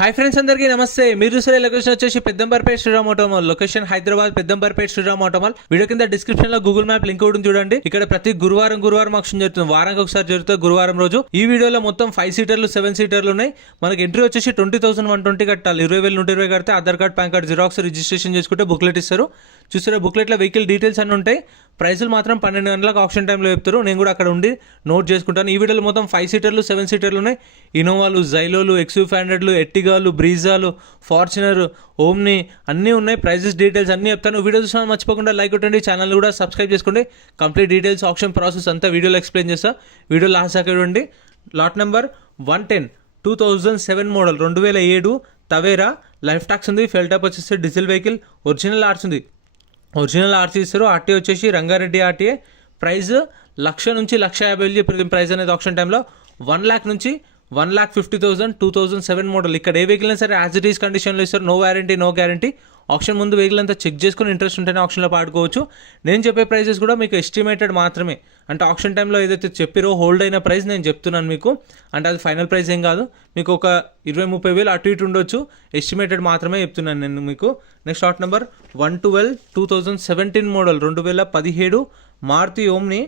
Hi friends, అందరికీ నమస్తే. మీరు చూసే లొకేషన్ వచ్చేసి పెద్దంబర్పేట శ్రీరామ్ ఆటోమాల్. లొకేషన్ హైదరాబాద్ పెద్దంబర్పేట శ్రీరామ్ ఆటోమాల్. వీడియో కింద డిస్క్రిప్షన్ లో గూగుల్ మ్యాప్ లింక్ ఉంటుంది చూడండి. ఇక్కడ ప్రతి గురువారం ఆక్షన్ జరుగుతుంది. వారానికి ఒకసారి జరుగుతుంది గురువారం రోజు. ఈ వీడియోలో మొత్తం 5 సీటర్లు 7 సీటర్లు ఉన్నాయి. మనకి ఎంట్రీ వచ్చేసి 20,120 కట్టాలి. 20,120 కడితే Aadhaar card, pan card xerox registration చేసుకుంటే బుక్లెట్ ఇస్తారు. చూసారా, బుక్లెట్లో వెహికల్ డీటెయిల్స్ అన్ని ఉంటాయి. ప్రైసులు మాత్రం 12 గంటలకు ఆప్షన్ టైంలో చెప్తారు. నేను కూడా అక్కడ ఉండి నోట్ చేసుకుంటాను. ఈ వీడియోలో మొత్తం 5 సీటర్లు 7 సీటర్లు ఉన్నాయి. ఇనోవాలు, జైలోలు, XU500లు, ఎట్టిగాలు, బ్రీజాలు, ఫార్చునర్, ఓమ్ని అన్నీ ఉన్నాయి. ప్రైజెస్ డీటెయిల్స్ అన్నీ చెప్తాను. వీడియో చూసిన మర్చిపోకుండా లైక్ కొట్టండి, ఛానల్ కూడా సబ్స్క్రైబ్ చేసుకోండి. కంప్లీట్ డీటెయిల్స్, ఆప్షన్ ప్రాసెస్ అంతా వీడియోలో ఎక్స్ప్లెయిన్ చేస్తా. వీడియో లాస్ట్ దాకా చూడండి. Lot number 110 2007 model 2007 Tavera. Life tax ఉంది. ఫెల్ టాప్ వచ్చేసి డీజిల్ వెహికల్. ఒరిజినల్ ఆర్ట్స్ ఉంది. ఒరిజినల్ ఆర్సీ ఇస్తారు. ఆర్టీ వచ్చేసి రంగారెడ్డి ఆర్టీఏ. ప్రైస్ 1,00,000 నుంచి 1,50,000 చెప్పిన ప్రైస్ అనేది ఆప్షన్ టైంలో 1,00,000 నుంచి 1,50,000 2007 మోడల్. ఇక్కడ ఏ వెహికల్ అయినా సరే యాజ్ ఇట్ ఈస్ కండిషన్లో ఇస్తారు. No warranty, no guarantee. Option ముందు వెహికల్ అంతా చెక్ చేసుకుని ఇంట్రెస్ట్ ఉంటేనే ఆప్షన్లో పాడుకోవచ్చు. నేను చెప్పే ప్రైజెస్ కూడా మీకు ఎస్టిమేటెడ్ మాత్రమే. అంటే ఆప్షన్ టైంలో ఏదైతే చెప్పారో హోల్డ్ అయిన ప్రైస్ నేను చెప్తున్నాను మీకు. అంటే అది ఫైనల్ ప్రైస్ ఏం కాదు. మీకు ఒక 20-30 వేలు అటు ఇటు ఉండొచ్చు. ఎస్టిమేటెడ్ మాత్రమే చెప్తున్నాను నేను మీకు. Next lot number 112 2017 model 2017 Maruti Omni.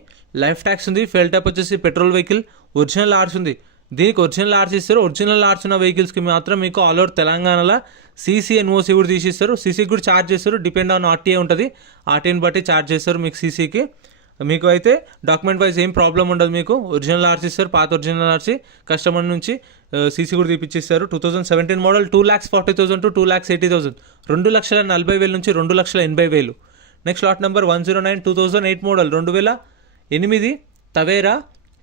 Life tax ఉంది. ఫెల్ ట్యాప్ వచ్చేసి పెట్రోల్ వెహికల్. ఒరిజినల్ ఆర్స్ ఉంది. దీనికి ఒరిజినల్ ఆర్స్ ఇస్తారు. ఒరిజినల్ ఆర్స్ ఉన్న వెహికల్స్కి మాత్రం మీకు ఆల్ ఓవర్ తెలంగాణలో సీసీ ఎన్ఓసీ కూడా తీసిస్తారు. సీసీకి కూడా ఛార్జ్ చేస్తారు. డిపెండ్ ఆన్ ఆర్టీఏ ఉంటుంది. ఆర్టీఏని బట్టి ఛార్జ్ చేస్తారు మీకు సీసీకి. మీకు అయితే డాక్యుమెంట్ వైజ్ ఏం ప్రాబ్లం ఉండదు. మీకు ఒరిజినల్ ఆర్సీ ఇస్తారు. పాత ఒరిజినల్ ఆర్సీ కస్టమర్ నుంచి సీసీ కూడా తీపిచ్చిస్తారు. 2017 మోడల్ 2,40,000 to 2,80,000. 2,40,000 నుంచి 2,80,000. Next lot number 109 2008 model 2008 Tavera.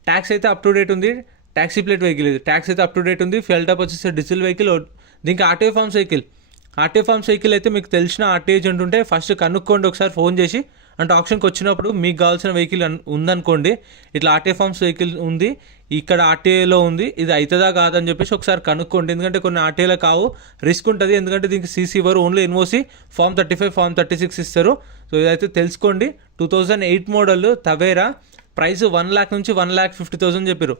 Tax అయితే అప్ టు డేట్ ఉంది. ట్యాక్సీ ప్లేట్ వెహికల్ ఇది. ట్యాక్స్ అయితే అప్ టు డేట్ ఉంది. ఫెల్ టాప్ వచ్చేసి డీజిల్ వెహికల్. దీనికి RTO forms vehicle. RTO forms vehicle అయితే మీకు తెలిసిన ఆర్టీఓ ఏజెంట్ ఉంటే ఫస్ట్ కనుక్కోండి ఒకసారి ఫోన్ చేసి. అంటే ఆప్షన్కి వచ్చినప్పుడు మీకు కావాల్సిన వెహికల్ ఉందనుకోండి, ఇట్లా ఆర్టీఓ ఫార్మ్స్ వెహికల్ ఉంది, ఇక్కడ ఆర్టీఏలో ఉంది, ఇది అవుతుందా కాదని చెప్పేసి ఒకసారి కనుక్కోండి. ఎందుకంటే కొన్ని ఆర్టీఏలో కావు, రిస్క్ ఉంటుంది. ఎందుకంటే దీనికి సీసీ ఇవ్వరు, ఓన్లీ ఎన్ఓసి ఫామ్ 35 ఫామ్ 36 ఇస్తారు. సో ఇదైతే తెలుసుకోండి. 2008 మోడల్ తవేరా. ప్రైస్ 1,00,000 నుంచి 1,50,000 చెప్పారు.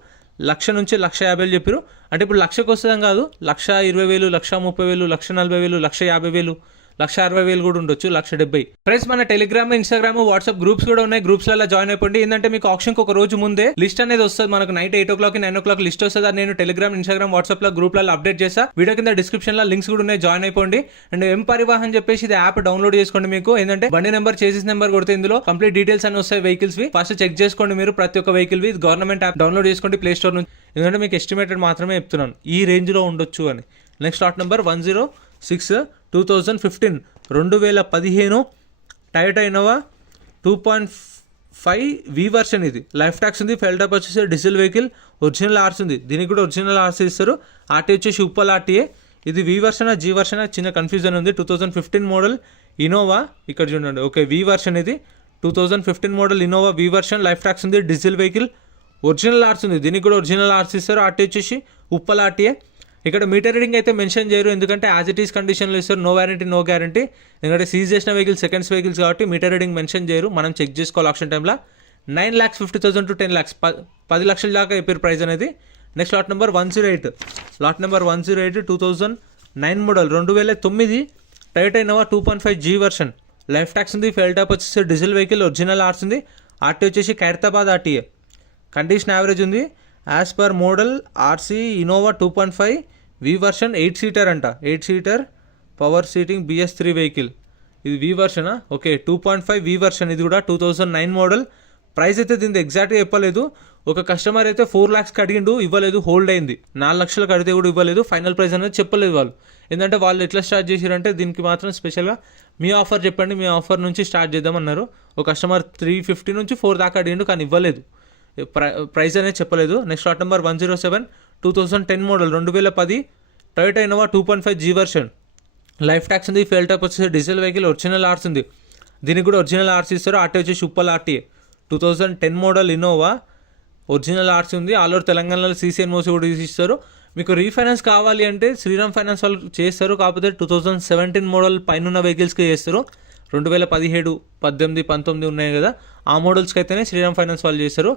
1,00,000 నుంచి 1,50,000 చెప్పారు. అంటే ఇప్పుడు 1,00,000కి వస్తుందని కాదు, 1,20,000, 1,30,000, 1,40,000, 1,50,000, 1,60,000 కూడా ఉండొచ్చు. 1,70,000. ఫ్రెండ్స్, మన టెలిగ్రామ్, ఇన్స్టాగ్రామ్, వాట్సాప్ గ్రూప్స్ కూడా ఉన్నాయి. గ్రూప్స్లలో జాయిన్ అయిపోండి. ఏంటంటే మీకు ఆప్షన్కి ఒక రోజు ముందే లిస్ట్ అనేది వస్తుంది. మనకు నైట్ 8 o'clock 9 o'clock లిస్ట్ వస్తుంది. అది నేను టెలిగ్రామ్, ఇన్స్టాగ్రామ్, వాట్సాప్ లో గ్రూప్లలో అప్డేట్ చేస్తా. వీడియో కింద డిస్క్రిప్షన్ లో లింక్స్ కూడా ఉన్నాయి. జాయిన్ అయిపోండి. అండ్ ఎం పరివాహన్ చెప్పేసి ఇది యాప్ డౌన్లోడ్ చేసుకోండి. మీకు ఏంటంటే బండి నెంబర్, చేసిస్ నెంబర్ కొడితే ఇందులో కంప్లీట్ డీటెయిల్స్ అని వస్తాయి వెహికల్స్ వి. ఫస్ట్ చెక్ చేసుకోండి మీరు ప్రతి ఒక్క వెహికల్ వి. గవర్నమెంట్ యాప్ డౌన్లోడ్ చేసుకోండి ప్లే స్టోర్ నుంచి. ఎందుకంటే మీకు ఎస్టిమేటెడ్ మాత్రమే చెప్తున్నాను, ఈ రేంజ్ లో ఉండొచ్చు అని. Next lot number 106 2015 2015 Toyota Innova 2.5 V version. ఇది లైఫ్ ట్యాక్స్ ఉంది. ఫెల్ టాప్ వచ్చేసి డీజిల్ వెహికల్. ఒరిజినల్ ఆర్స్ ఉంది. దీనికి కూడా ఒరిజినల్ ఆర్స్ ఇస్తారు. ఆర్టీ వచ్చేసి ఉప్పల్ ఆర్టీఏ. ఇది వి వర్షన్ జీ వర్షన్ చిన్న కన్ఫ్యూజన్ ఉంది. 2015 మోడల్ ఇన్నోవా. ఇక్కడ చూడండి, ఓకే వి వర్షన్ ఇది. 2015 model Innova V version. Life tax ఉంది. Diesel vehicle. ఒరిజినల్ ఆర్స్ ఉంది. దీనికి కూడా ఒరిజినల్ ఆర్స్ ఇస్తారు. ఆర్టీ వచ్చేసి ఉప్పల్ ఆర్టీఏ. ఇక్కడ మీటర్ రీడింగ్ అయితే మెన్షన్ చేయరు, ఎందుకంటే యాజ్ ఇట్ ఈస్ కండిషన్లో ఇస్తారు. No warranty, no guarantee. ఎందుకంటే సీజ్ చేసిన వెహికల్ సెకండ్స్ వెహికల్స్ కాబట్టి మీటర్ రీడింగ్ మెన్షన్ చేయరు. మనం చెక్ చేసుకోవాలి ఆప్షన్ టైంలో. 9,50,000 to 10,00,000. 10 లక్షల దాకా చెప్పారు ప్రైస్ అనేది. Next lot number 108. Lot number 108 2009 model 2009 Toyota Innova 2.5 G version. Life tax ఉంది. ఫెల్ టాప్ వచ్చేసి డీజిల్ వెహికల్. ఒరిజినల్ ఆర్స్ ఉంది. ఆర్టీ వచ్చేసి ఖైరతాబాద్ ఆర్టీఏ. కండిషన్ యావరేజ్ ఉంది. As per model RC Innova 2.5 V version. 8 seater అంట. 8 seater power seating BS3 vehicle. ఇది వి వర్షనా? Okay 2.5 V version. ఇది కూడా 2009 మోడల్. ప్రైస్ అయితే దీనికి ఎగ్జాక్ట్గా చెప్పలేదు. ఒక కస్టమర్ అయితే 4 lakhs అడిగిండు, ఇవ్వలేదు, హోల్డ్ అయింది. 4 లక్షలకు అడిగితే కూడా ఇవ్వలేదు. ఫైనల్ ప్రైస్ అనేది చెప్పలేదు వాళ్ళు. ఎందుకంటే వాళ్ళు ఎట్లా స్టార్ట్ చేశారంటే దీనికి మాత్రం స్పెషల్గా మీ ఆఫర్ చెప్పండి, మీ ఆఫర్ నుంచి స్టార్ట్ చేద్దామన్నారు. ఒక కస్టమర్ 350 నుంచి 4 దాకా అడిగిండు, కానీ ఇవ్వలేదు. ప్రైస్ అనేది చెప్పలేదు. Next lot number 107 2010 model 2010 Toyota Innova 2.5 G version. Life tax ఉంది. ఫెల్ టాప్ వచ్చేసి డీజిల్ వెహికల్. ఒరిజినల్ ఆర్స్ ఉంది. దీనికి కూడా ఒరిజినల్ ఆర్స్ ఇస్తారు. ఆర్టీ వచ్చేసి Uppal RTA. 2010 model Innova original ఆర్స్ ఉంది. ఆల్ ఓవర్ తెలంగాణలో సీసీ ఎన్ఓసీ కూడా ఇస్తారు. మీకు రీఫైనాన్స్ కావాలి అంటే శ్రీరామ్ ఫైనాన్స్ వాళ్ళు చేస్తారు. కాకపోతే 2017 మోడల్ పైన వెహికల్స్కి చేస్తారు. 2017, 18, 19 ఉన్నాయి కదా, ఆ మోడల్స్కి అయితేనే శ్రీరామ్ ఫైనాన్స్ వాళ్ళు చేస్తారు.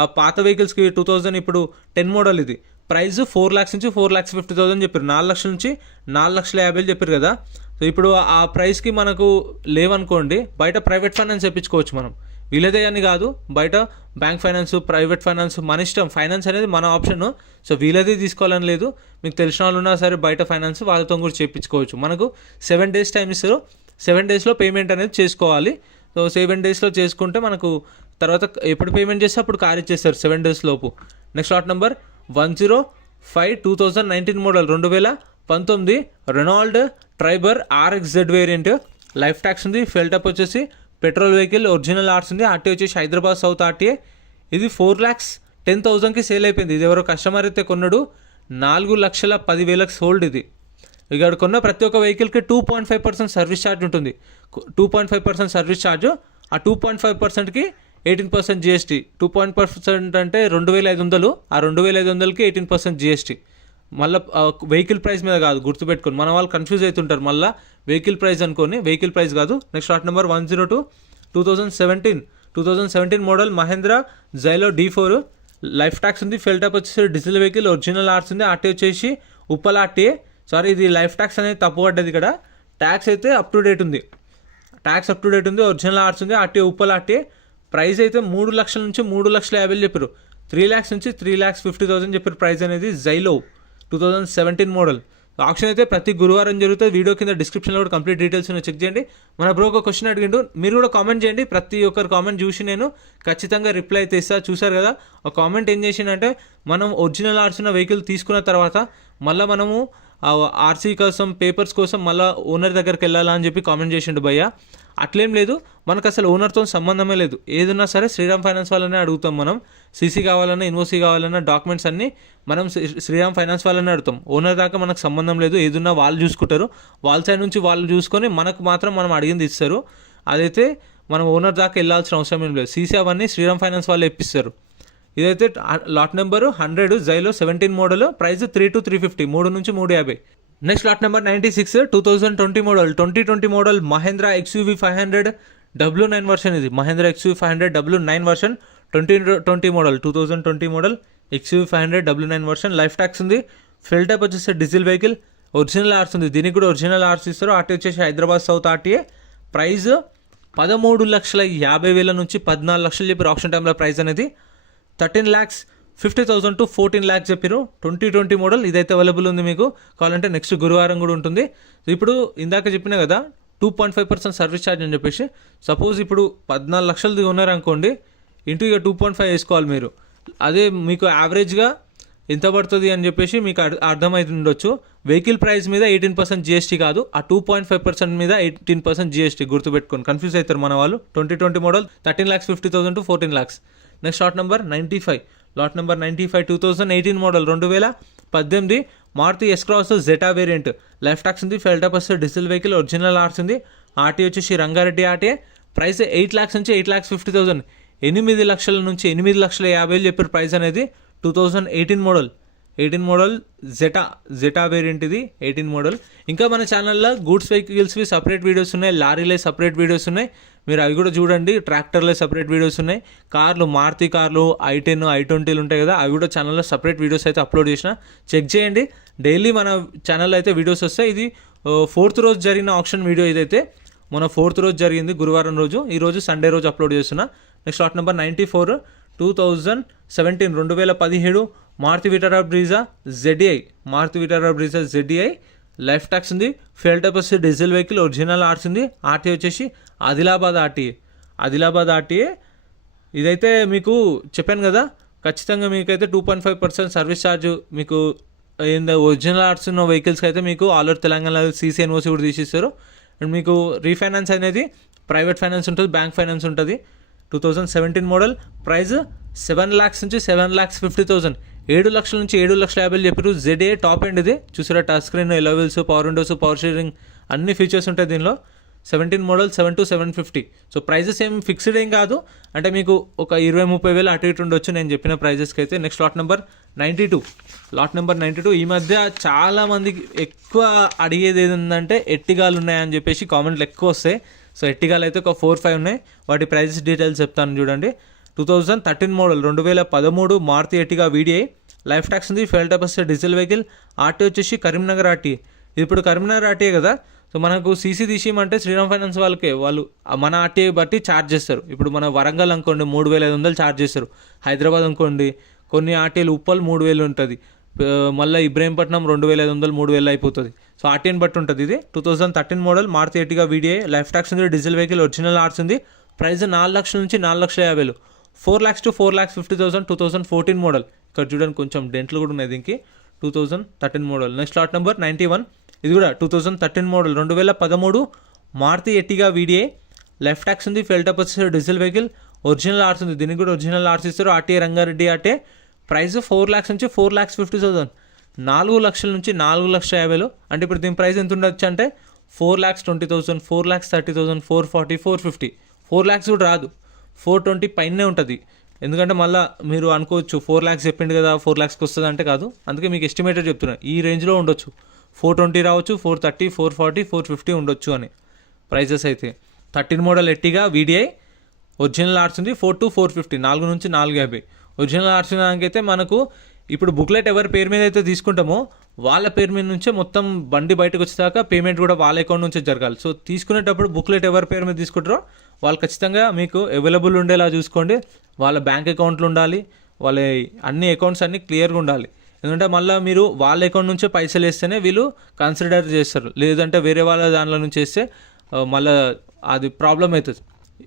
ఆ పాత వెహికల్స్కి 2000 ఇప్పుడు 10 మోడల్ ఇది ప్రైస్ 4 lakhs నుంచి 4,50,000 చెప్పారు. 4 లక్షల నుంచి 4,50,000 చెప్పారు కదా. సో ఇప్పుడు ఆ ప్రైస్కి మనకు లేవనుకోండి, బయట ప్రైవేట్ ఫైనాన్స్ తెప్పించుకోవచ్చు మనం. వీళ్ళదే అని కాదు, బయట బ్యాంక్ ఫైనాన్స్, ప్రైవేట్ ఫైనాన్స్ మన ఇష్టం. ఫైనాన్స్ అనేది మన ఆప్షన్. సో వీళ్ళదే తీసుకోవాలని లేదు. మీకు తెలిసిన వాళ్ళు ఉన్నా సరే బయట ఫైనాన్స్ వాళ్ళతో కూడా చేయించుకోవచ్చు. మనకు 7 days టైం ఇస్తారు. 7 daysలో పేమెంట్ అనేది చేసుకోవాలి. సో 7 daysలో చేసుకుంటే మనకు తర్వాత ఎప్పుడు పేమెంట్ చేస్తే అప్పుడు కార్ ఇచ్చేస్తారు 7 days లోపు. Next lot number 105 2019 model 2019 Renault Triber RXZ variant. Life tax ఉంది. ఫెల్టప్ వచ్చేసి పెట్రోల్ వెహికల్, ఒరిజినల్ ఆర్ట్స్ ఉంది. ఆర్టీ వచ్చేసి హైదరాబాద్ సౌత్ ఆర్టీఏ. ఇది 4,10,000కి సేల్ అయిపోయింది. ఇది ఎవరో కస్టమర్ అయితే కొన్నాడు, 4,10,000కి సోల్డ్. ఇది ఇక్కడ కొన్న ప్రతి ఒక్క వెహికల్కి 2.5% సర్వీస్ ఛార్జ్ ఉంటుంది. 2.5% సర్వీస్ ఛార్జ్. ఆ 2.5%కి 18% GST. 2% అంటే 2,500. ఆ 2,500కి 18% GST. మళ్ళీ వెహికల్ ప్రైస్ మీద కాదు, గుర్తుపెట్టుకోండి. మన వాళ్ళు కన్ఫ్యూజ్ అవుతుంటారు మళ్ళీ వెహికల్ ప్రైస్ అనుకోని. వెహికల్ ప్రైస్ కాదు. Next lot number 102 2017 model Mahindra Xylo D4. Life tax ఉంది. ఫెల్ టాప్ వచ్చేసి డీజిల్ వెహికల్, ఒరిజినల్ ఆర్ట్స్ ఉంది. ఆర్టీ వచ్చేసి ఉప్పల్ ఆర్టీఏ. సారీ, ఇది లైఫ్ ట్యాక్స్ అనేది తప్పు పడ్డది ఇక్కడ. ట్యాక్స్ అయితే అప్ టు డేట్ ఉంది. ట్యాక్స్ అప్ టు డేట్ ఉంది. ఒరిజినల్ ఆర్ట్స్ ఉంది. RTA Uppal RTA. ప్రైస్ అయితే 3 లక్షల నుంచి 3,50,000 చెప్పారు. 3 lakhs నుంచి 3,50,000 చెప్పారు ప్రైస్ అనేది. జైలో 2017 మోడల్. ఆప్షన్ అయితే ప్రతి గురువారం జరుగుతుంది. వీడియో కింద డిస్క్రిప్షన్లో కూడా కంప్లీట్ డీటెయిల్స్ ఉన్నాయి, చెక్ చేయండి. మన బ్రో ఒక క్వశ్చన్ అడిగిండు, మీరు కూడా కామెంట్ చేయండి. ప్రతి ఒక్కరు కామెంట్ చూసి నేను ఖచ్చితంగా రిప్లై అయితే ఇస్తా. చూసారు కదా, ఒక కామెంట్ ఏం చేసిందంటే, మనం ఒరిజినల్ ఆర్ట్స్ ఉన్న వెహికల్ తీసుకున్న తర్వాత మళ్ళీ మనము ఆర్సీ కోసం, పేపర్స్ కోసం మళ్ళీ ఓనర్ దగ్గరికి వెళ్ళాలా అని చెప్పి కామెంట్ చేసిండు భయ్య. అట్లేం లేదు, మనకు అసలు ఓనర్తో సంబంధమే లేదు. ఏదన్నా సరే శ్రీరామ్ ఫైనాన్స్ వాళ్ళనే అడుగుతాం మనం. సీసీ కావాలన్నా, ఇన్వోసీ కావాలన్నా, డాక్యుమెంట్స్ అన్నీ మనం శ్రీరామ్ ఫైనాన్స్ వాళ్ళనే అడుగుతాం. ఓనర్ దాకా మనకు సంబంధం లేదు. ఏదున్నా వాళ్ళు చూసుకుంటారు. వాళ్ళ సైడ్ నుంచి వాళ్ళు చూసుకొని మనకు మాత్రం మనం అడిగింది ఇస్తారు. అదైతే మనం ఓనర్ దాకా వెళ్ళాల్సిన అవసరం ఏం లేదు. సీసీ అవన్నీ శ్రీరామ్ ఫైనాన్స్ వాళ్ళు ఇప్పిస్తారు. ఇదైతే lot number 100 Xylo 17 model. Price 3 to 350, 3 నుంచి 350. Next lot number 96 2020 model. 2020 model Mahindra XUV 500 W9 version. ఇది Mahindra XUV 500 W9 version. 2020 model, 2020 model XUV 500 W9 version. Life tax ఉంది. ఫెల్ టైప్ వచ్చేసి డీజిల్ వెహికల్, ఒరిజినల్ ఆర్ట్స్ ఉంది. దీనికి కూడా ఒరిజినల్ ఆర్ట్స్ ఇస్తారు. ఆర్టీ వచ్చేసి హైదరాబాద్ సౌత్ ఆర్టీఏ. ప్రైస్ 13,50,000 నుంచి 14 లక్షలు చెప్పారు ఆప్షన్ టైంలో. ప్రైస్ అనేది 13,50,000 to 14 lakhs చెప్పారు. 2020 మోడల్. ఇదైతే అవైలబుల్ ఉంది. మీకు కావాలంటే నెక్స్ట్ గురువారం కూడా ఉంటుంది. ఇప్పుడు ఇందాక చెప్పినా కదా 2.5% సర్వీస్ ఛార్జ్ అని చెప్పేసి. సపోజ్ ఇప్పుడు 14 లక్షలది ఉన్నారనుకోండి, ఇంటూ ఇక 2.5 వేసుకోవాలి మీరు. అదే మీకు యావరేజ్గా ఎంత పడుతుంది అని చెప్పేసి మీకు అర్థమైతే ఉండొచ్చు. వెహికల్ ప్రైస్ మీద 18% GST కాదు, ఆ 2.5% మీద 18% GST. గుర్తుపెట్టుకోండి, కన్ఫ్యూజ్ అవుతారు మన వాళ్ళు. 2020 model 13,50,000 to 14 lakhs. Next lot number 95. Lot number 95 2018 model 2018 Maruti S-Cross Zeta variant. Life tax ఉంది. ఫెల్ టాప్ వస్తే డీజిల్ వెహికల్, ఒరిజినల్ ఆర్ట్స్ ఉంది. ఆర్టీ వచ్చేసి రంగారెడ్డి ఆర్టీఏ. ప్రైస్ 8 lakhs నుంచి 8,50,000, 8 లక్షల నుంచి 8,50,000 చెప్పారు ప్రైస్ అనేది. 2018 మోడల్, 18 మోడల్ జెటా వేరియంట్. ఇది 18 మోడల్. ఇంకా మన ఛానల్లో గూడ్స్ వెహికల్స్వి సపరేట్ వీడియోస్ ఉన్నాయి, లారీలే సపరేట్ వీడియోస్ ఉన్నాయి. మీరు అవి కూడా చూడండి. ట్రాక్టర్లే సపరేట్ వీడియోస్ ఉన్నాయి. కార్లు, మారుతి కార్లు, i10, i20లు ఉంటాయి కదా, అవి కూడా ఛానల్లో సపరేట్ వీడియోస్ అయితే అప్లోడ్ చేసిన, చెక్ చేయండి. డైలీ మన ఛానల్లో అయితే వీడియోస్ వస్తాయి. ఇది 4th రోజు జరిగిన ఆప్షన్ వీడియో. ఇదైతే మన 4th రోజు జరిగింది, గురువారం రోజు. ఈరోజు సండే రోజు అప్లోడ్ చేస్తున్నా. Next lot number 94 2017 2017 Maruti Vitara Brezza ZDI. Maruti Vitara Brezza ZDI. Life tax ఉంది. ఫెల్ టైప్ వస్తే డీజిల్ వెహికల్, ఒరిజినల్ ఆర్ట్స్ ఉంది. ఆర్టీ వచ్చేసి ఆదిలాబాద్ ఆర్టీఏ. ఇదైతే మీకు చెప్పాను కదా, ఖచ్చితంగా మీకైతే 2.5% సర్వీస్ ఛార్జ్ మీకు ఒరిజినల్ ఆర్ట్స్ ఉన్న వెహికల్స్కి అయితే మీకు ఆల్ ఓవర్ తెలంగాణలో సీసీ ఎన్ఓసీ కూడా తీసిస్తారు. అండ్ మీకు రీఫైనాన్స్ అనేది ప్రైవేట్ ఫైనాన్స్ ఉంటుంది, బ్యాంక్ ఫైనాన్స్ ఉంటుంది. 2017 మోడల్. ప్రైస్ 7 lakhs నుంచి 7,50,000, 7 లక్షల నుంచి 7,50,000 చెప్పారు. ZDI top end. ఇది చూసారా, touch screen, yellow wheels, power Windows, power sharing అన్ని ఫీచర్స్ ఉంటాయి దీనిలో. 17 మోడల్ 7 to 750. సో ప్రైజెస్ ఏం ఫిక్స్డ్ ఏం కాదు, అంటే మీకు ఒక 20,30,000 అటు ఇటు ఉండొచ్చు నేను చెప్పిన ప్రైజెస్కి అయితే. Next lot number 92. ఈ మధ్య చాలా మందికి ఎక్కువ అడిగేది ఏంటంటే ఎట్టిగాలు ఉన్నాయని చెప్పేసి కామెంట్లు ఎక్కువ వస్తాయి. సో ఎట్టిగాలు అయితే ఒక 4-5 ఉన్నాయి. వాటి ప్రైజెస్ డీటెయిల్స్ చెప్తాను చూడండి. 2013 model 2013 Maruti Ertiga VDI, life tax ఉంది, ఫెయిల్ టైప్ వస్తే డీజిల్ వెహికల్, ఆర్టీ వచ్చేసి కరీంనగర్ ఆర్టీ. ఇప్పుడు కరీంనగర్ ఆర్టీఏ కదా, సో మనకు సీసీ తీసిమంటే శ్రీరామ్ ఫైనాన్స్ వాళ్ళకే వాళ్ళు మన ఆర్టీఐ బట్టి ఛార్జ్ చేస్తారు. ఇప్పుడు మన వరంగల్ అనుకోండి 3500 ఛార్జ్ చేస్తారు, హైదరాబాద్ అనుకోండి కొన్ని ఆర్టీఐలు ఉప్పల్ 3000 ఉంటుంది, మళ్ళీ ఇబ్రహీంపట్నం 2500 3000 అయిపోతుంది. సో ఆర్టీఐని బట్టి ఉంటుంది. ఇది 2013 model Maruti Ertiga VDI, life tax ఉంది, డీజిల్ వెహికల్, ఒరిజినల్ ఆర్ట్స్ ఉంది. ప్రైస్ 4 లక్షల నుంచి 4,50,000, 4 lakhs to 4,50,000. 2014 మోడల్. ఇక్కడ చూడండి కొంచెం డెంట్లు కూడా ఉన్నాయి దీనికి. 2013 మోడల్. నెక్స్ట్ లాట్ నెంబర్ 91, ఇది కూడా 2013 model 2013 Maruti Ertiga VDI, life tax ఉంది, ఫెయిల్ టైప్ వచ్చేసి డీజిల్ వెహికల్, ఒరిజినల్ ఆర్ట్స్ ఉంది, దీనికి కూడా ఒరిజినల్ ఆర్ట్స్ ఇస్తారు. RTA Rangareddy RTA. Price 4 lakhs నుంచి 4,50,000, 4 లక్షల నుంచి 4,50,000. అంటే ఇప్పుడు దీని ప్రైస్ ఎంత ఉండొచ్చు అంటే 4,20,000, 4,30,000, 440, 450, 4 lakhs కూడా రాదు, 420 పైనే ఉంటుంది. ఎందుకంటే మళ్ళీ మీరు అనుకోవచ్చు 4 lakhs చెప్పిండు కదా 4 lakhsకి వస్తుంది అంటే కాదు, అందుకే మీకు ఎస్టిమేటెడ్ చెప్తున్నాను. ఈ రేంజ్లో ఉండొచ్చు, 420 రావచ్చు, 430, 440, 450 ఉండొచ్చు అని ప్రైజెస్ అయితే. 13 మోడల్ ఎర్టిగా వీడిఐ, ఒరిజినల్ ఆర్ట్స్ ఉంది, 4 to 450, 4 నుంచి 450. ఒరిజినల్ ఆర్ట్స్ దానికైతే మనకు ఇప్పుడు బుక్లెట్ ఎవరి పేరు మీద అయితే తీసుకుంటామో వాళ్ళ పేరు మీద నుంచే మొత్తం బండి బయటకు వచ్చేదాకా పేమెంట్ కూడా వాళ్ళ అకౌంట్ నుంచే జరగాలి. సో తీసుకునేటప్పుడు బుక్లెట్ ఎవరి పేరు మీద తీసుకుంటారో వాళ్ళు ఖచ్చితంగా మీకు అవైలబుల్ ఉండేలా చూసుకోండి. వాళ్ళ బ్యాంక్ అకౌంట్లు ఉండాలి, వాళ్ళ అన్ని అకౌంట్స్ అన్నీ క్లియర్గా ఉండాలి. ఎందుకంటే మళ్ళీ మీరు వాళ్ళ అకౌంట్ నుంచే పైసలు వేస్తేనే వీళ్ళు కన్సిడర్ చేస్తారు, లేదంటే వేరే వాళ్ళ దానిలో నుంచి వేస్తే మళ్ళీ అది ప్రాబ్లం అవుతుంది.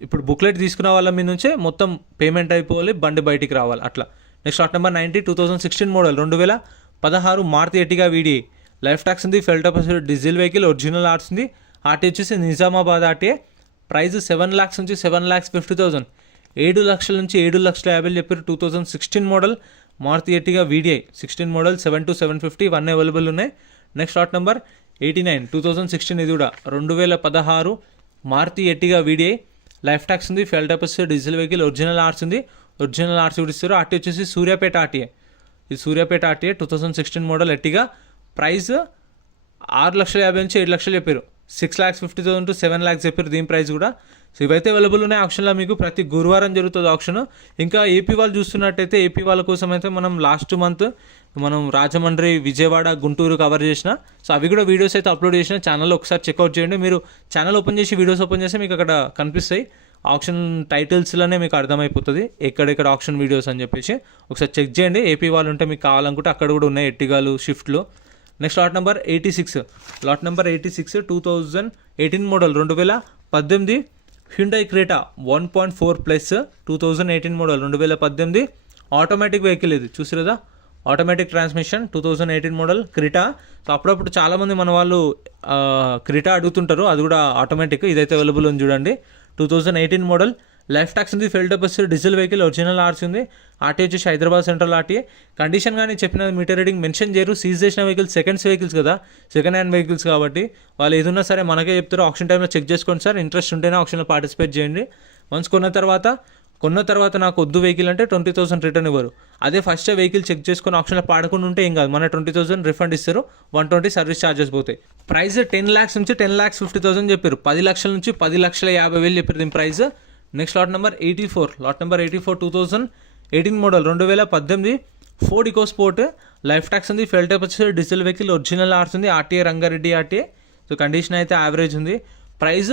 ఇప్పుడు బుక్లెట్ తీసుకున్న వాళ్ళ మీద నుంచే మొత్తం పేమెంట్ అయిపోవాలి, బండి బయటికి రావాలి అట్లా. Next lot number 90, 2016 model 2016 Maruti Ertiga VDI, life tax ఉంది, fuel type diesel vehicle, original ఆర్ట్స్ ఉంది. ఆర్టీ వచ్చేసి నిజామాబాద్ ఆర్టీఏ. ప్రైస్ 7 lakhs నుంచి 7,50,000, 7 లక్షల నుంచి 7,50,000 చెప్పారు. 2016 model Maruti Ertiga VDI, 16 model 7 to 750 ఇవన్నీ అవైలబుల్ ఉన్నాయి. నెక్స్ట్ లాట్ నెంబర్ 89, 2016, ఇది కూడా 2016 Maruti Ertiga VDI, life tax ఉంది, fuel type diesel vehicle, original ఆర్ట్స్ ఉంది, ఒరిజినల్ ఆర్ట్స్ కూడా ఇస్తారు. ఆర్టీ వచ్చేసి సూర్యాపేట ఆర్టీఏ, ఇది Suryapet RTA. 2016 model Ertiga. Price 6,50,000 నుంచి 7 లక్షలు చెప్పారు, 6,50,000 to 7 lakhs చెప్పారు దీని ప్రైస్ కూడా. సో ఇవైతే అవైలబుల్ ఉన్నాయి ఆప్షన్లో. మీకు ప్రతి గురువారం జరుగుతుంది ఆప్షన్. ఇంకా ఏపీ వాళ్ళు చూస్తున్నట్టయితే ఏపీ వాళ్ళ కోసం అయితే మనం లాస్ట్ మంత్ మనం రాజమండ్రి, విజయవాడ, గుంటూరు కవర్ చేసిన, సో అవి కూడా వీడియోస్ అయితే అప్లోడ్ చేసిన ఛానల్లో ఒకసారి చెక్అవుట్ చేయండి. మీరు ఛానల్ ఓపెన్ చేసి వీడియోస్ ఓపెన్ చేస్తే మీకు అక్కడ కనిపిస్తాయి ఆప్షన్ టైటిల్స్లోనే మీకు అర్థమైపోతుంది ఎక్కడెక్కడ ఆప్షన్ వీడియోస్ అని చెప్పేసి ఒకసారి చెక్ చేయండి. ఏపీ వాళ్ళు ఉంటే మీకు కావాలనుకుంటే అక్కడ కూడా ఉన్నాయి ఎర్టిగాలు, స్విఫ్ట్లు. Next lot number 86, lot number 86, 2018 model 2018 Hyundai Creta 1.4 plus, 2018 model 2018 automatic vehicle. ఇది చూసిరదా, automatic transmission, 2018 model Creta. So అప్పుడప్పుడు చాలామంది మన వాళ్ళు క్రెటా అడుగుతుంటారు, అది కూడా ఆటోమేటిక్. ఇదైతే అవైలబుల్ ఉంది చూడండి. 2018 మోడల్, లైఫ్ ట్యాక్స్ ఉంది, fuel type diesel vehicle, original ఆర్ట్స్ ఉంది. ఆర్టీ వచ్చేసి హైదరాబాద్ సెంట్రల్ ఆర్టీఏ. కండిషన్ కానీ చెప్పిన మీటర్ రీడింగ్ మెన్షన్ చేయరు. సీజ్ చేసిన వెహికల్స్ వెహికల్స్ కదా, సెకండ్ హ్యాండ్ వెహికల్స్ కాబట్టి వాళ్ళు ఏదున్నా సరే మనకే చెప్తారు. ఆప్షన్ టైంలో చెక్ చేసుకోండి సార్, ఇంట్రెస్ట్ ఉంటేనే ఆప్షన్లో పార్టిసిపేట్ చేయండి. వన్స్ కొన్న తర్వాత నాకు వద్దు వెహికల్ అంటే 20,000 రిటర్న్ ఇవ్వరు. అదే ఫస్ట్ వెహికల్ చెక్ చేసుకొని ఆప్షన్లో పాడకుండా ఉంటే ఏం కాదు, మన 20,000 రిఫండ్ ఇస్తారు, 120 సర్వీస్ ఛార్జెస్ పోతాయి. ప్రైస్ 10 lakhs నుంచి 10,50,000 చెప్పారు, 10 లక్షల నుంచి 10,50,000 చెప్పారు దీని price. Next lot number 84, lot number 84, 2018 model 2018 Ford EcoSport, life tax ఉంది, ఫెయిల్ టైప్ వచ్చేసి డీజిల్ వెహికల్, ఒరిజినల్ ఆర్ట్స్ ఉంది, RTA Rangareddy RTA. So condition అయితే యావరేజ్ ఉంది. ప్రైస్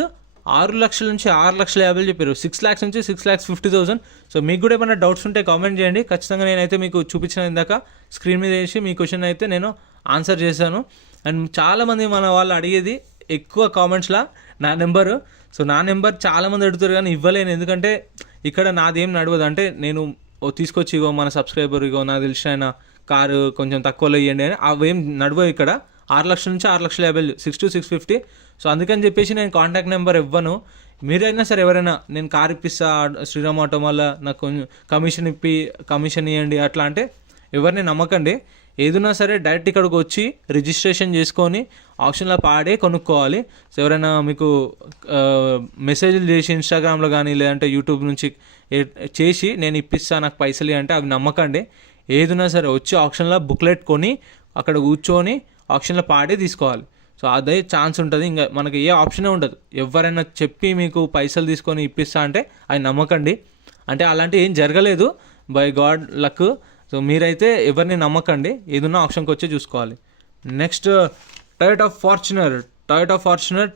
6 లక్షల నుంచి 6,50,000 చెప్పారు, 6 lakhs నుంచి 6,50,000. సో మీకు కూడా ఏమైనా డౌట్స్ ఉంటే కామెంట్ చేయండి, ఖచ్చితంగా నేనైతే మీకు చూపించిన ఇందాక స్క్రీన్ మీద వేసి మీ క్వశ్చన్ అయితే నేను ఆన్సర్ చేశాను. అండ్ చాలామంది మన వాళ్ళు అడిగేది ఎక్కువ కామెంట్స్లో నా నెంబరు. సో నా నెంబర్ చాలామంది అడుగుతారు కానీ ఇవ్వలేను, ఎందుకంటే ఇక్కడ నాదేం నడవదు. అంటే నేను తీసుకొచ్చి ఇగో మన సబ్స్క్రైబర్ ఇగో నాకు తెలిసిన ఆయన కారు కొంచెం తక్కువలో ఇవ్వండి అని అవేం నడవవు ఇక్కడ. 6 లక్షల నుంచి 6,50,000, 6 to 650. సో అందుకని చెప్పేసి నేను కాంటాక్ట్ నెంబర్ ఇవ్వను. మీరైనా సరే ఎవరైనా నేను కార్ ఇప్పిస్తా శ్రీరామ్ ఆటో వల్ల నాకు కొంచెం కమిషన్ ఇవ్వండి అట్లా అంటే ఎవరిని నమ్మకండి. ఏదైనా సరే డైరెక్ట్ ఇక్కడికి వచ్చి రిజిస్ట్రేషన్ చేసుకొని ఆప్షన్లో పాడే కొనుక్కోవాలి. సో ఎవరైనా మీకు మెసేజ్లు చేసి ఇన్స్టాగ్రామ్లో కానీ లేదంటే యూట్యూబ్ నుంచి చేసి నేను ఇప్పిస్తా నాకు పైసలు అంటే అవి నమ్మకండి. ఏదైనా సరే వచ్చి ఆప్షన్లో బుక్లెట్ కొని అక్కడ కూర్చొని ఆప్షన్లో పాడే తీసుకోవాలి. సో అదే ఛాన్స్ ఉంటుంది, ఇంకా మనకి ఏ ఆప్షనే ఉండదు. ఎవరైనా చెప్పి మీకు పైసలు తీసుకొని ఇప్పిస్తా అంటే అది నమ్మకండి. అంటే అలాంటి ఏం జరగలేదు బై గాడ్ లక్. సో మీరైతే ఎవరిని నమ్మకండి, ఏదున్నా ఆప్షన్కి వచ్చి చూసుకోవాలి. Next Toyota Fortuner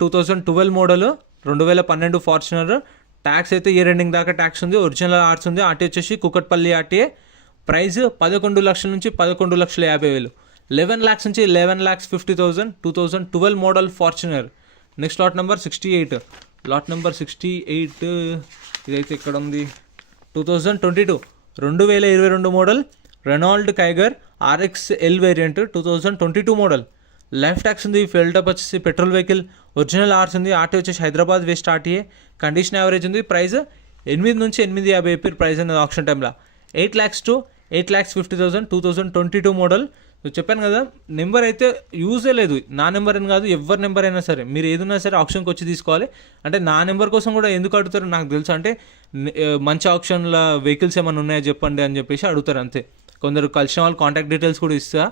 2012 model, 2012 Fortuner. Tax అయితే ఇయర్ ఎండింగ్ దాకా ట్యాక్స్ ఉంది, ఒరిజినల్ ఆర్ట్స్ ఉంది. ఆర్టీ వచ్చేసి కుకట్పల్లి ఆర్టీఏ. ప్రైస్ 11 లక్షల నుంచి 11,50,000, 11 lakhs నుంచి 11,50,000. 2012 model Fortuner. Next lot number 68. ఇదైతే ఇక్కడ ఉంది. 2022 model Renault Kiger RXL variant, 2022 model. Life tax ఉంది, ఫెయిల్ టప్ వచ్చేసి పెట్రోల్ వెహికల్, ఒరిజినల్ ఆర్ట్స్ ఉంది. ఆర్టీ వచ్చేసి Hyderabad west RTA. Condition average ఉంది. ప్రైస్ 8 నుంచి 8,50,000 చెప్పారు ప్రైస్ అనేది ఆప్షన్ టైంలో. 8 lakhs to 8,50,000. 2022 మోడల్. చెప్పాను కదా, నెంబర్ అయితే యూజే లేదు. నా నెంబర్ అని కాదు, ఎవరి నెంబర్ అయినా సరే మీరు ఏదైనా సరే ఆప్షన్కి వచ్చి తీసుకోవాలి. అంటే నా నెంబర్ కోసం కూడా ఎందుకు అడుగుతారు నాకు తెలుసు. అంటే మంచి ఆప్షన్ల వెహికల్స్ ఏమైనా ఉన్నాయో చెప్పండి అని చెప్పేసి అడుగుతారు అంతే. కొందరు కలిసిన వాళ్ళు కాంటాక్ట్ డీటెయిల్స్ కూడా ఇస్తా,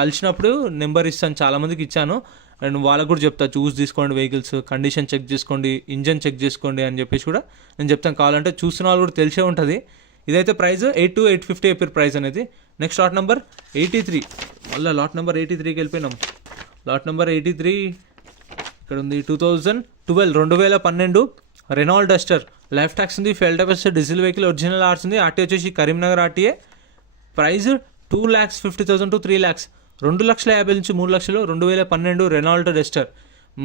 కలిసినప్పుడు నెంబర్ ఇస్తాను, చాలామందికి ఇచ్చాను. అండ్ వాళ్ళకు కూడా చెప్తా చూసి తీసుకోండి వెహికల్స్, కండిషన్ చెక్ చేసుకోండి, ఇంజన్ చెక్ చేసుకోండి అని చెప్పేసి కూడా నేను చెప్తాను. కావాలంటే చూసిన వాళ్ళు కూడా తెలిసే ఉంటుంది. ఇదైతే ప్రైస్ 8 to 850 చెప్పారు ప్రైస్ అనేది. Next lot number 83. మళ్ళీ లాట్ నెంబర్ 83కి వెళ్ళిపోయినాం. లాట్ నెంబర్ 83 ఇక్కడ ఉంది. 2012 రెనాల్డ్ డస్టర్. లైఫ్ ట్యాక్స్ ఉంది, fuel type diesel vehicle, original ఆర్ట్స్ ఉంది. ఆర్టీ వచ్చేసి Karimnagar RTA. Price 2,50,000 to 3 lakhs, 2,50,000 నుంచి 3 లక్షలు. 2012 రెనాల్డ్ డస్టర్.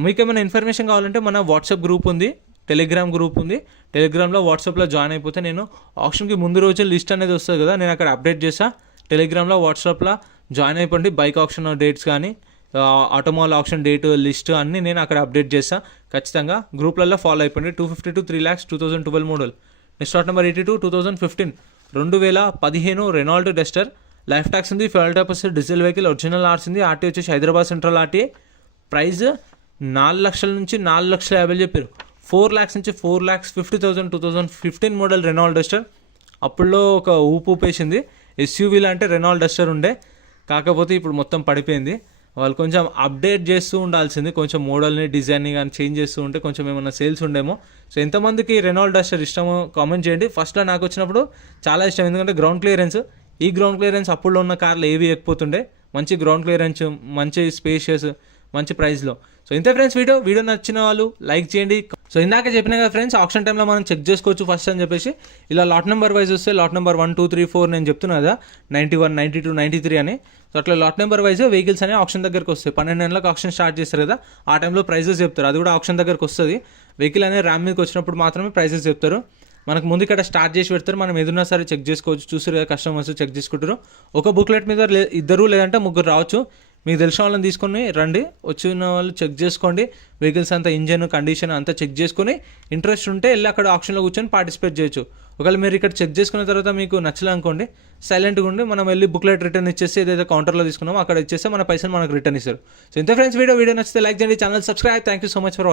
మీకు ఏమైనా ఇన్ఫర్మేషన్ కావాలంటే మన వాట్సాప్ గ్రూప్ ఉంది, టెలిగ్రామ్ గ్రూప్ ఉంది. టెలిగ్రామ్లో వాట్సాప్లో జాయిన్ అయిపోతే నేను ఆప్షన్కి ముందు రోజు లిస్ట్ అనేది వస్తుంది కదా, నేను అక్కడ అప్డేట్ చేస్తా. టెలిగ్రామ్లో వాట్సాప్లో జాయిన్ అయిపోండి. బైక్ ఆప్షన్ డేట్స్ కానీ ఆటోమాల్ ఆప్షన్ డేట్ లిస్ట్ అన్నీ నేను అక్కడ అప్డేట్ చేస్తా. ఖచ్చితంగా గ్రూప్లలో ఫాలో అయిపోండి. 250 to 3 lakhs 2012 model. Next lot number 82. 2015 Renault Duster. Life tax ఉంది, fuel type diesel vehicle, original ఆర్ట్స్ ఉంది. ఆర్టీ వచ్చేసి హైదరాబాద్ సెంట్రల్ ఆర్టీఏ. ప్రైస్ 4 లక్షల నుంచి 4,50,000 చెప్పారు. 4 lakhs నుంచి 4,50,000. 2015 మోడల్ రెనాల్డ్ డస్టర్. అప్పుడులో ఒక ఊపేసింది. ఎస్యూవీలో అంటే రెనాల్డ్ డస్టర్ ఉండే, కాకపోతే ఇప్పుడు మొత్తం పడిపోయింది. వాళ్ళు కొంచెం అప్డేట్ చేస్తూ ఉండాల్సింది, కొంచెం మోడల్ని డిజైన్ని కానీ చేంజ్ చేస్తూ ఉంటే కొంచెం ఏమైనా సేల్స్ ఉండేమో. సో ఎంతమందికి రెనాల్డ్ డస్టర్ ఇష్టమో కామెంట్ చేయండి. ఫస్ట్లో నాకు వచ్చినప్పుడు చాలా ఇష్టం, ఎందుకంటే గ్రౌండ్ క్లియరెన్స్, ఈ గ్రౌండ్ క్లియరెన్స్ అప్పుడులో ఉన్న కార్లు ఏవి ఎక్కిపోతుండే. మంచి గ్రౌండ్ క్లియరెన్స్, మంచి స్పేషియస్, మంచి ప్రైస్లో. సో ఇంత ఫ్రెండ్స్ వీడియో నచ్చిన వాళ్ళు లైక్ చేయండి. సో ఇందాక చెప్పిన కదా ఫ్రెండ్స్, ఆప్షన్ టైంలో మనం చెక్ చేసుకోవచ్చు ఫస్ట్ అని చెప్పేసి. ఇలా లాట్ నెంబర్ వైజ్ వస్తే లాట్ నెంబర్ 1, 2, 3, 4 నేను చెప్తున్నా కదా, 91, 92, 93 అని. సో అట్లా లాట్ నెంబర్ వైజ్ వెహికల్స్ అనేవి ఆప్షన్ దగ్గరకు వస్తాయి. 12 నెలలకు ఆప్షన్ స్టార్ట్ చేస్తారు కదా, ఆ టైంలో ప్రైజెస్ చెప్తారు. అది కూడా ఆప్షన్ దగ్గరకు వస్తుంది. వెహికల్ అనేది ర్యామ్ మీదకి వచ్చినప్పుడు మాత్రమే ప్రైజెస్ చెప్తారు. మనకు ముందు ఇక్కడ స్టార్ట్ చేసి పెడతారు, మనం ఏదన్నా సరే చెక్ చేసుకోవచ్చు. చూసారు కదా కస్టమర్స్ చెక్ చేసుకుంటారు. ఒక బుక్లెట్ మీద ఇద్దరు లేదంటే ముగ్గురు రావచ్చు. మీకు తెలిసిన వాళ్ళని తీసుకొని రండి, వచ్చిన వాళ్ళు చెక్ చేసుకోండి. వెహికల్స్ అంతా ఇంజన్ కండిషన్ అంతా చెక్ చేసుకొని ఇంట్రెస్ట్ ఉంటే వెళ్ళి అక్కడ ఆప్షన్లో కూర్చొని పార్టిసిపేట్ చేయొచ్చు. ఒకవేళ మీరు ఇక్కడ చెక్ చేసుకున్న తర్వాత మీకు నచ్చలే అనుకోండి, సైలెంట్గా ఉండి మనం వెళ్ళి బుక్లెట్ రిటర్న్ ఇచ్చేసి ఏదైతే కౌంటర్లో తీసుకున్నామో అక్కడ ఇచ్చేస్తే మన పైసలు మనకు రిటర్న్ ఇస్తారు. సో ఇంత ఫ్రెండ్స్ వీడియో నచ్చితే లైక్ చేయండి, channel subscribe. Thank you so much for